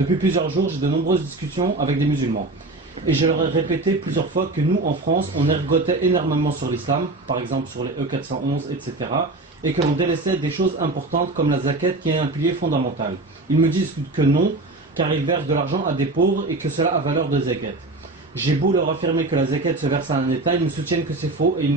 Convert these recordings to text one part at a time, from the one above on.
Depuis plusieurs jours, j'ai de nombreuses discussions avec des musulmans. Et je leur ai répété plusieurs fois que nous, en France, on ergotait énormément sur l'islam, par exemple sur les E411, etc. Et que l'on délaissait des choses importantes comme la zakat qui est un pilier fondamental. Ils me disent que non, car ils versent de l'argent à des pauvres et que cela a valeur de zakat. J'ai beau leur affirmer que la zakat se verse à un État, ils me soutiennent que c'est faux et ils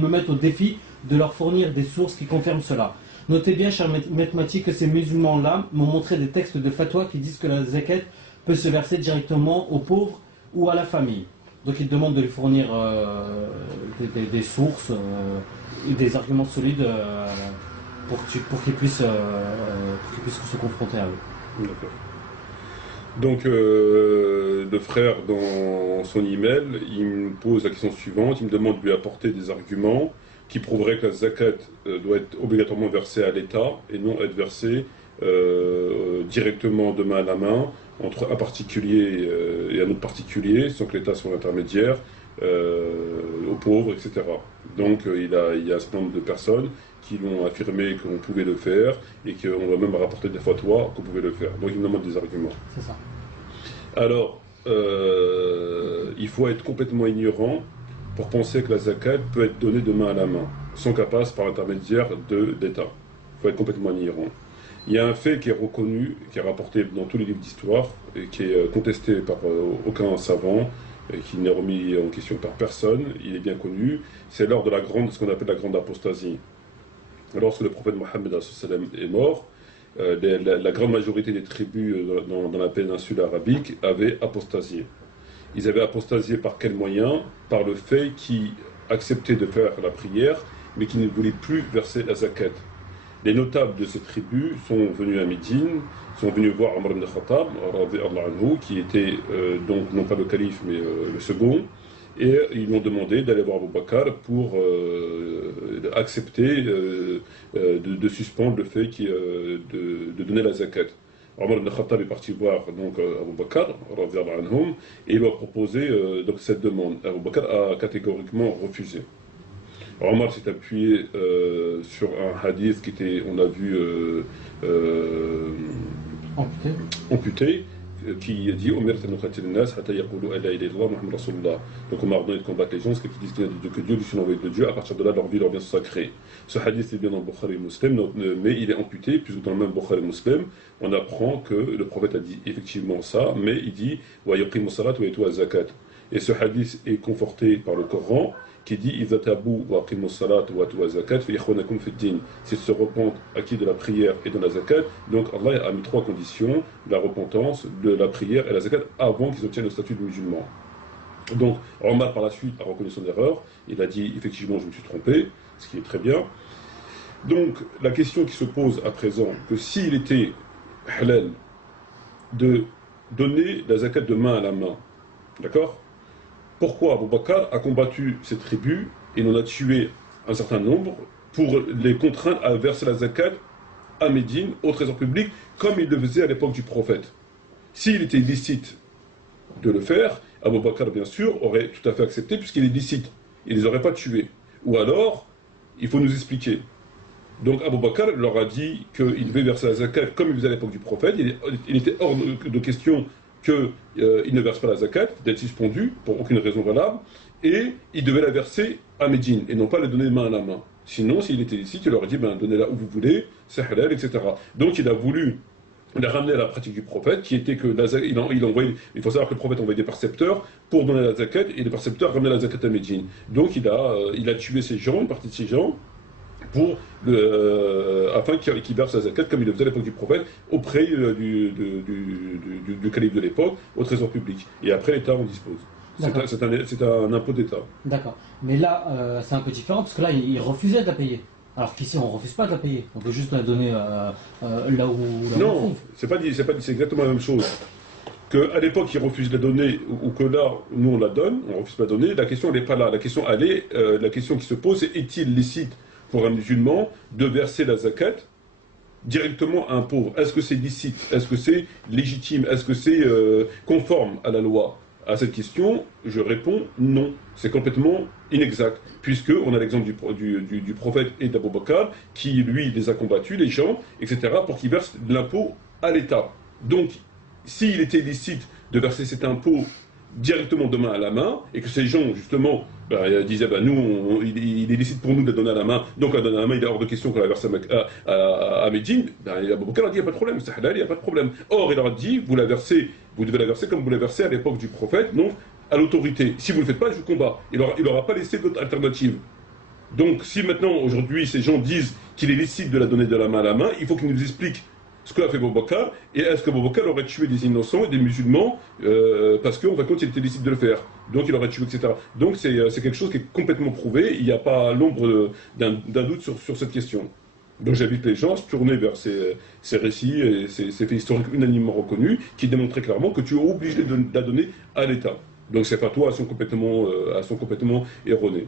me mettent au défi de leur fournir des sources qui confirment cela. Notez bien, cher Maître Mati, que ces musulmans-là m'ont montré des textes de fatwa qui disent que la zakat peut se verser directement aux pauvres ou à la famille. Donc ils demandent de lui fournir des sources et des arguments solides pour qu'ils puissent se confronter à eux. D'accord. Donc, le frère, dans son email, il me pose la question suivante. Il me demande de lui apporter des arguments qui prouveraient que la zakat doit être obligatoirement versée à l'État et non être versée directement de main à la main entre un particulier et un autre particulier, sans que l'État soit l'intermédiaire, aux pauvres, etc. Donc, il y a un certain nombre de personnes qui l'ont affirmé qu'on pouvait le faire et qu'on va même rapporter des fatwas qu'on pouvait le faire. Donc, il me demande des arguments. C'est ça. Alors, il faut être complètement ignorant pour penser que la zakat peut être donnée de main à la main, sans qu'elle passe par l'intermédiaire d'État. Il faut être complètement ignorant. Il y a un fait qui est reconnu, qui est rapporté dans tous les livres d'histoire, et qui est contesté par aucun savant, et qui n'est remis en question par personne, il est bien connu, c'est lors de ce qu'on appelle la grande apostasie. Lorsque le prophète Mohammed est mort, la grande majorité des tribus dans la péninsule arabique avaient apostasié. Ils avaient apostasié par quel moyen? Par le fait qu'ils acceptaient de faire la prière, mais qu'ils ne voulaient plus verser la zakat. Les notables de ces tribus sont venus à Médine, sont venus voir Omar ibn Khattab, qui était donc non pas le calife, mais le second, et ils lui ont demandé d'aller voir Abu Bakr pour accepter de suspendre le fait de donner la zakat. Omar ibn Khattab est parti voir donc Abu Bakr et il lui a proposé donc cette demande. Abu Bakr a catégoriquement refusé. Omar s'est appuyé sur un hadith qui était, on a vu, amputé, qui dit donc on m'a ordonné de combattre les gens, c'est qu'ils disent que Dieu, lui, c'est l'envoyé de Dieu, à partir de là leur vie leur bien sacrée. Ce hadith est bien dans le Bukhari Muslim, mais il est amputé, puisque dans le même Bukhari Muslim, on apprend que le prophète a dit effectivement ça, mais il dit wa yuqimu salat wa yutu zakat. Et ce hadith est conforté par le Coran, qui dit Iza tabu wa aqimu salat wa atu zakat fa ikhwanakum fi din. C'est se repentir acquis de la prière et de la zakat. Donc Allah a mis trois conditions, la repentance, de la prière et la zakat, avant qu'ils obtiennent le statut de musulman. Donc Omar par la suite a reconnu son erreur, il a dit effectivement je me suis trompé, ce qui est très bien. Donc la question qui se pose à présent, que s'il était halal de donner la zakat de main à la main, d'accord? Pourquoi Abu Bakr a combattu ces tribus et en a tué un certain nombre pour les contraindre à verser la zakat à Médine, au trésor public, comme il le faisait à l'époque du prophète? S'il était licite de le faire, Abu Bakr, bien sûr, aurait tout à fait accepté puisqu'il est licite. Il ne les aurait pas tués. Ou alors, il faut nous expliquer. Donc Abu Bakr leur a dit qu'il devait verser la zakat comme il faisait à l'époque du prophète. Il était hors de question qu'il ne verse pas la zakat, d'être suspendu pour aucune raison valable, et il devait la verser à Médine, et non pas la donner de main à la main. Sinon, s'il était ici, il leur a dit, donnez-la où vous voulez, c'est halal, etc. Donc il a voulu la ramener à la pratique du prophète, qui était que il faut savoir que le prophète envoyait des percepteurs pour donner la zakat, et les percepteurs ramenaient la zakat à Médine. Donc il a tué ces gens, une partie de ces gens, afin qu'il verse la zakat comme il le faisait à l'époque du prophète auprès du calife de l'époque au trésor public. Et après l'État en dispose. C'est un impôt d'État. D'accord. Mais là, c'est un peu différent parce que là, il refusait de la payer. Alors qu'ici, on ne refuse pas de la payer. On peut juste la donner là où. Non, c'est exactement la même chose. Qu'à l'époque, il refuse de la donner, ou que là, nous on la donne, on refuse pas de la donner. La question, elle n'est pas là. La question qui se pose, c'est est-il licite pour un musulman de verser la zakat directement à un pauvre? Est-ce que c'est licite? Est-ce que c'est légitime? Est-ce que c'est conforme à la loi? À cette question, je réponds non. C'est complètement inexact, puisqu'on a l'exemple du prophète et d'Abu Bakr, qui lui les a combattus, les gens, etc., pour qu'ils versent de l'impôt à l'État. Donc, s'il était licite de verser cet impôt directement de main à la main, et que ces gens, justement, disaient, nous, il est licite pour nous de la donner à la main, donc la donner à la main, il est hors de question qu'on la verse à Médine, Abu Bakr a dit, il n'y a pas de problème, c'est halal, il n'y a pas de problème. Or, il leur a dit, vous devez la verser comme vous la versez à l'époque du prophète, donc à l'autorité. Si vous ne le faites pas, je vous combats. Il leur a pas laissé d'autre alternative. Donc, si maintenant, aujourd'hui, ces gens disent qu'il est licite de la donner de la main à la main, il faut qu'ils nous expliquent ce qu'a fait Abu Bakr, et est-ce qu'Abu Bakr aurait tué des innocents et des musulmans parce qu'en fin de compte il était licite de le faire, donc il aurait tué, etc. Donc c'est quelque chose qui est complètement prouvé, il n'y a pas l'ombre d'un doute sur cette question. Donc j'invite les gens à se tourner vers ces récits et ces faits historiques unanimement reconnus qui démontraient clairement que tu es obligé de la donner à l'État. Donc ces fatwas sont complètement erronés.